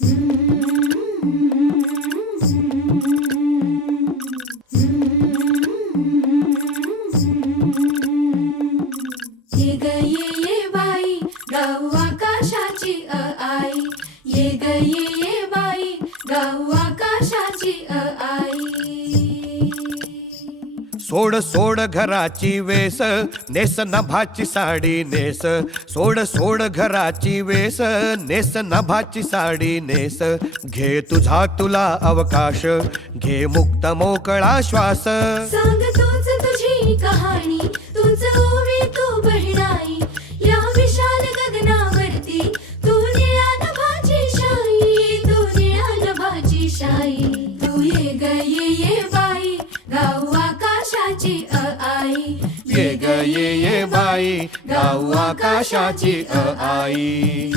ये ग ये बाई गाऊ आकाशाची आई, ये ग ये बाई गाऊ आकाशाची आई. सोड सोड घराची वेस, नेस नभाची साडी नेस. सोड सोड घराची वेस, नेस नभाची साडी नेस. घे तुझा तुला अवकाश, घे मुक्त मोकळा श्वास. सांग तूच तुझी कहाणी, तूच ओवी तू बहिणाई. या विशाल गगनावरती तू निळ्या नभाची शाई, तू निळ्या नभाची शाई. तू ये ग ये बाई गाऊ आकाशाची आई, ये ग ये बाई गाऊ आकाशाची आई.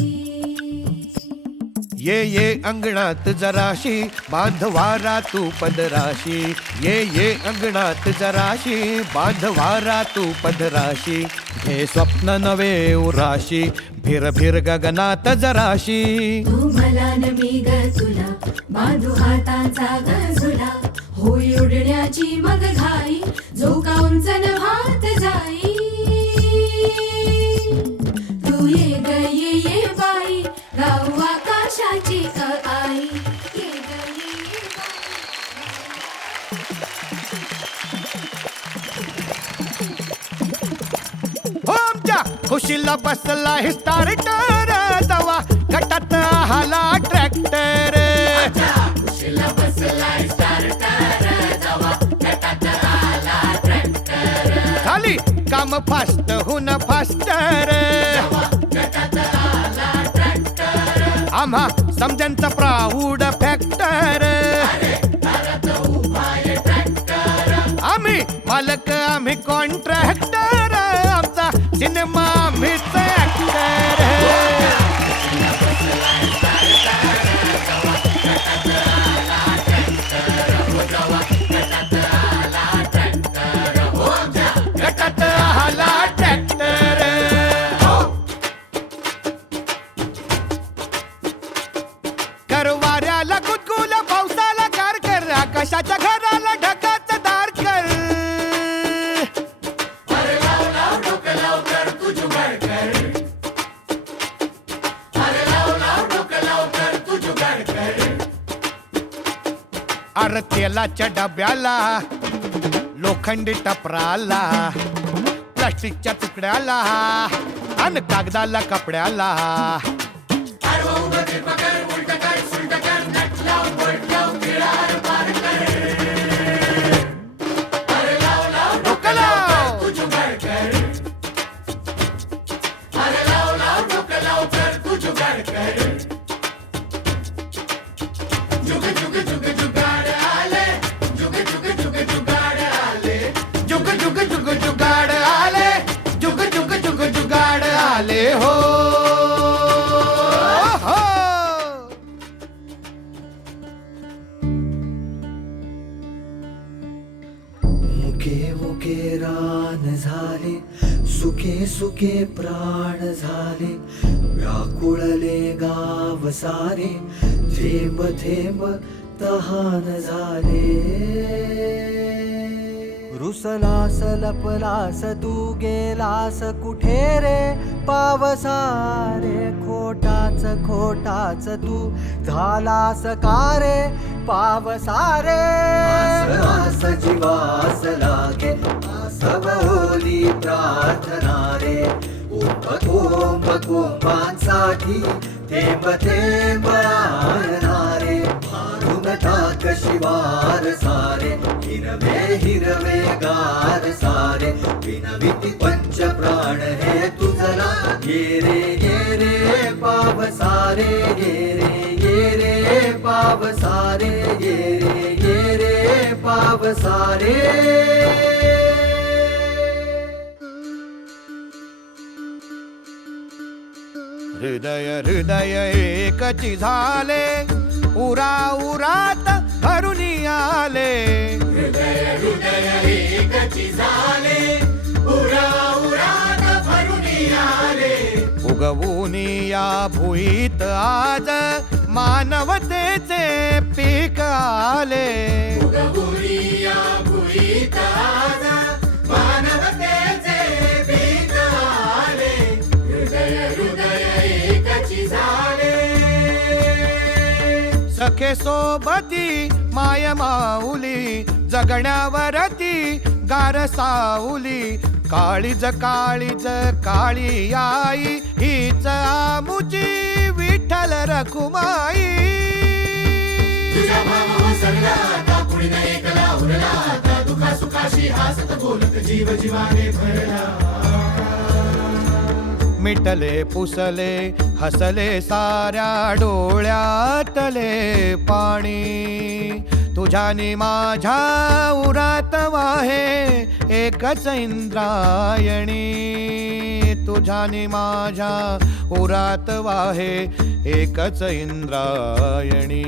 ये अंगणात जराशी बांधवारा तू पदराशी. ये अंगणात जराशी बांधवारा तू पदराशी. हे स्वप्न नवे उराशी, भिर भिर गगनात जराशी. तू मला न मी ग तुला बांधू हाताचा गजुला. होई उडण्याची मग घाई, झोका उंच नभात जाई. तू ये ग ये बाई गाऊ आकाशाची आई, ये ग ये हो आमच्या खुशीला बसला हे स्टार्टर. जावा गटात आला ट्रॅक्टर. झाली काम फास्ट हुन फास्टर. आम्हा समजनचा प्राऊड फॅक्टर. आम्ही मालक आम्ही कॉन्ट्रॅक्टर. आमचा सिनेमा आम्हीच ऍक्टर. गटात आला ट्रॅक्टर. करवाऱ्याला गुदगुल, पावसाला कार कर, आकाशाच्या घराला ढगाचं दार कर. अरे तेलाच्या डब्याला, लोखंडी टपराला, प्लास्टिकच्या तुकड्याला आणि कागदाला कपड्याला. डोकं लाव. जुग जुग जुग जुगाड आले, जुग जुग जुग जुगाड आले हो. हो. मुके मुके रान झाले, सुके सुके प्राण झाले. व्याकुळले गाव सारे, थेंब थेंब तहान झाले. रुसलास लपलास तू गेलास कुठे रे पावसारे. खोटाच खोटाच तू झालास का रे पावसारे. आस जीवास लागे, सबोली प्रार्थना रे. कुंभ कुंभांसाठी थेंब थेंब आणणारे. मारून टाक शिवार सारे, हिरवे हिरवे गार सारे. विनविती पंच प्राण हे तुझला. ये रे पाव सारे, ये रे पाव सारे, ये रे पाव सारे. हृदय हृदय एकची झाले, उरा उरात भरुनी आले. हृदय हृदय एकची झाले, उरा उरात भरुनी आले. उगवून या भुईत आज मानवतेचे पीक आले. उगवुनी या भुईत आज मानवतेचे पीक आले. हृदय हृदय एकची झाले. सखे सोबती माय माऊली जगण्यावरती गार साऊली. काळीज काळीज काळी आई हीच आमुची विठ्ठल रखुमाई. तुझा भाव ओसरला आता कुणी ऐकला उरला आता. दुखा सुखाशी हासत बोलत जीव जीवाने भरला. मिटले पुसले हसले साऱ्या डोळ्यातले पाणी. तुझ्यानी माझ्या उरात वाहे एकच इंद्रायणी. तुझ्यानी माझ्या उरात वाहे एकच इंद्रायणी.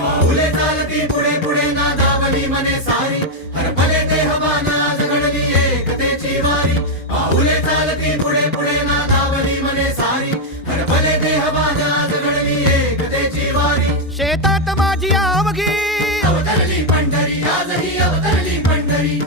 पाऊले चालती पुढे पुढे नादावली मने सारी. हरपले देहबाना जगडली एकतेची वारी. पाऊले चालती पुढे पुढे नादावली मने सारी. हरपले देहबाना जगडली एकतेची वारी. शेतात माझी आवगी अवतरली पंढरी आजही अवतरली पंढरी.